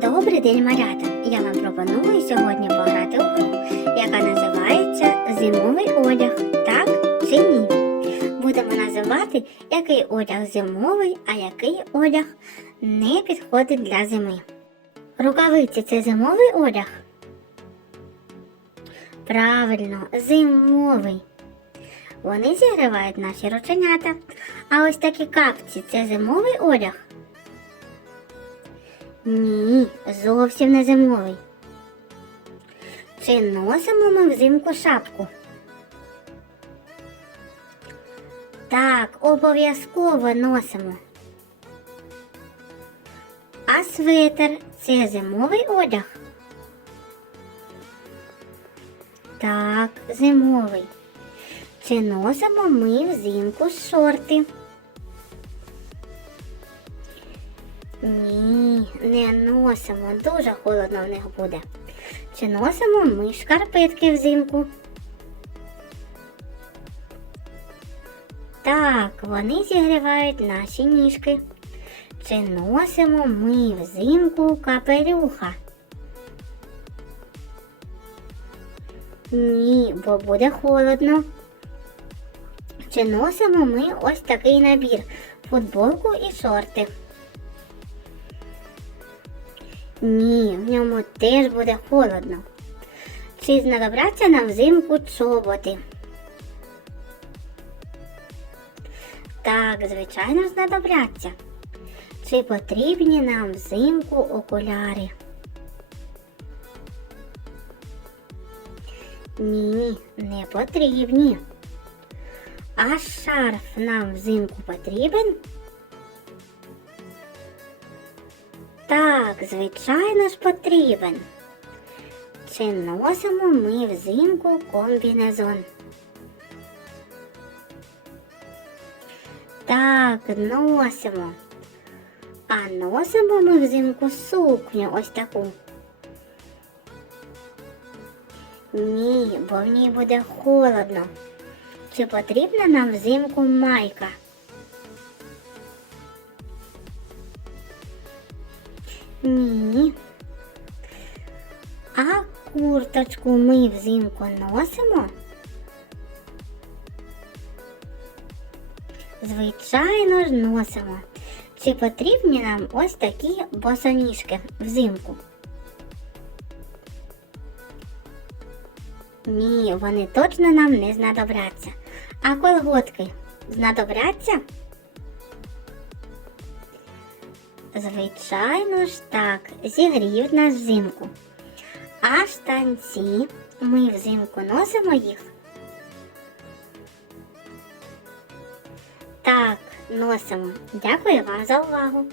Добрий день, малята! Я вам пропоную сьогодні пограти у гру, яка називається Зимовий одяг. Так чи ні? Будемо називати, який одяг зимовий, а який одяг не підходить для зими. Рукавиці це зимовий одяг? Правильно, зимовий. Вони зігрівають наші рученята. А ось такі капці це зимовий одяг? Ні, зовсім не зимовий. Чи носимо ми взимку шапку? Так, обов'язково носимо. А светер це зимовий одяг? Так, зимовий. Чи носимо ми взимку шорти? Ні, не носимо. Дуже холодно в них буде. Чи носимо ми шкарпетки взимку? Так, вони зігрівають наші ніжки. Чи носимо ми взимку капелюха? Ні, бо буде холодно. Чи носимо ми ось такий набір футболку і шорти? Ні, в ньому теж буде холодно. Чи знадобляться нам взимку чоботи? Так, звичайно, знадобляться. Чи потрібні нам взимку окуляри? Ні, не потрібні. А шарф нам взимку потрібен? Так, звичайно ж потрібен. Чи носимо ми взимку комбінезон? Так, носимо. А носимо ми взимку сукню ось таку. Ні, бо в ній буде холодно. Чи потрібна нам взимку майка? Ні. А курточку ми взимку носимо? Звичайно ж носимо. Чи потрібні нам ось такі босоніжки взимку? Ні, вони точно нам не знадобляться. А колготки знадобляться? Звичайно ж так, зігріють нас взимку. А штанці ми взимку носимо їх? Так, носимо. Дякую вам за увагу.